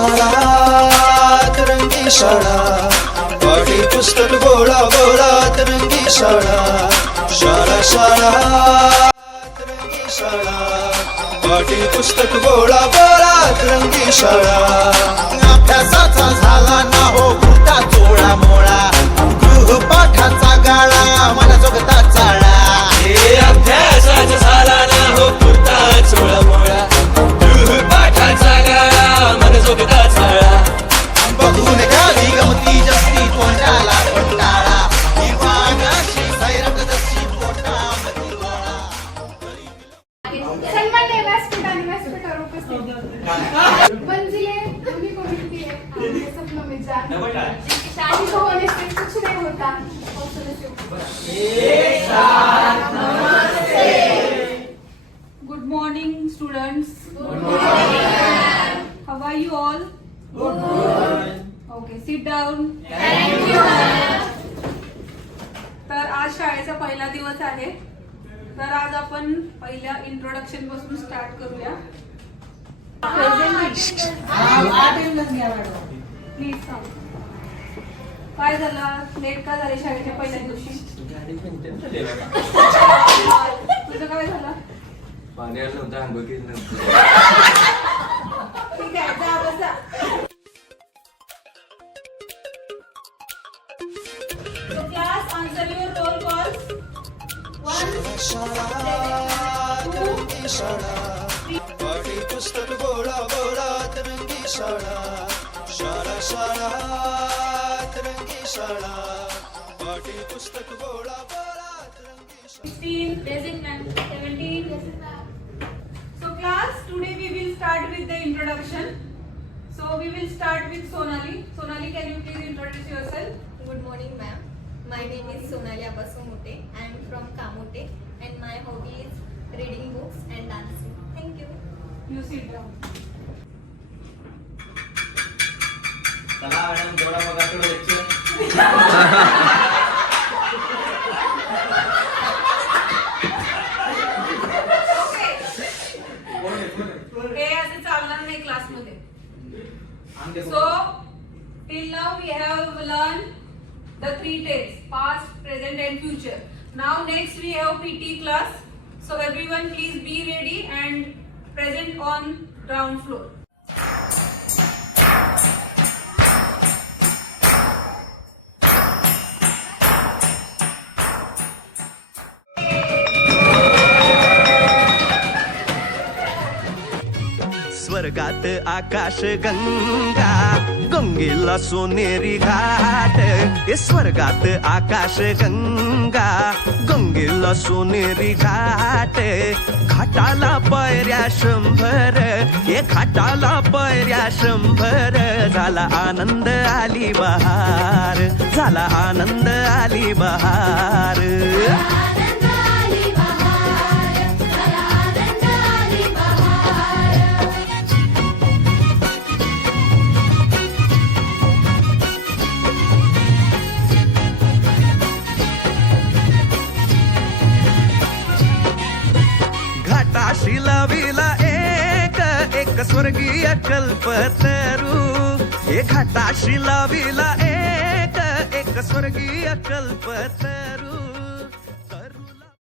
शाळा रंगी शाळा, पाठी पुस्तक गोळा गोळा रंगी शाळा, शाळा शाळा रंगी शाळा, पाठी पुस्तक गोळा गोळा रंगी शाळा. अभ्यासाचा झाला ना हो पुरता चोळा मोळा, गृहपाठाचा गाळा मला जोगता चाळा. अभ्यासाचा झाला ना हो पुरता चोळा मोळा, गृहपाठाचा गाळा मन जोगता चाळा. बघून घ्यावी गमती जसती तोंडाला कंटाळा, दिवाणाची सैरट जशी पोटामध्ये गोळा. सन्माननीय व्यासपीठ आणि व्यासपीठावर उपस्थित मंजिले उन्हीं को मिलती है अपने सपनों में जान, शादी को होने से कुछ नहीं होता, हौसले से Good morning, students. Good morning. How are you all? Good. Okay, sit down. Thank you. तर आज शाळेचा पहिला दिवस आहे. तर आज आपण पहिल्या इंट्रोडक्शन पासून स्टार्ट करूया. प्लीज सांग काय झालं, लेट का झाले शाळेच्या पहिल्या दिवशी? तुझं काय झालं? पाण्याला नव्हतं, आंघोळ केली नव्हती. ठीक आहे, जा बसा. So class, answer your roll calls. 1, शाळा रंगी शाळा, पाठी पुस्तक गोळा गोळा रंगी शाळा, शाळा शाळा रंगी शाळा, पाठी पुस्तक गोळा गोळा रंगी शाळा. 16, present ma'am. 17, So class, today we will start with the introduction. So we will start with Sonali. Sonali, can you please introduce yourself? Good morning, ma'am. My name is Sonali Abasomote. I am from Kamote, and my hobby is reading books and dancing. Thank you. You sit down. चला madam, जेवढा बघा तेवढं lecture. हे असे चालणार नाही क्लासमध्ये. So till now we have learned the 3 tense: past, present and future. Now next we have PT class. So everyone please be ready and present on ground floor. स्वर्गात आकाश गंगा, गंगेला सोनेरी घाट. हे स्वर्गात आकाश गंगा, गंगेला सोनेरी घाट. घाटाला पायऱ्या 100, हे घाटाला पायऱ्या 100. झाला आनंद आली बहार, झाला आनंद आली बहार. घाटाशी लाविला एक स्वर्गीय कल्पतरू. हे घाटाशी लाविला एक स्वर्गीय कल्पतरू.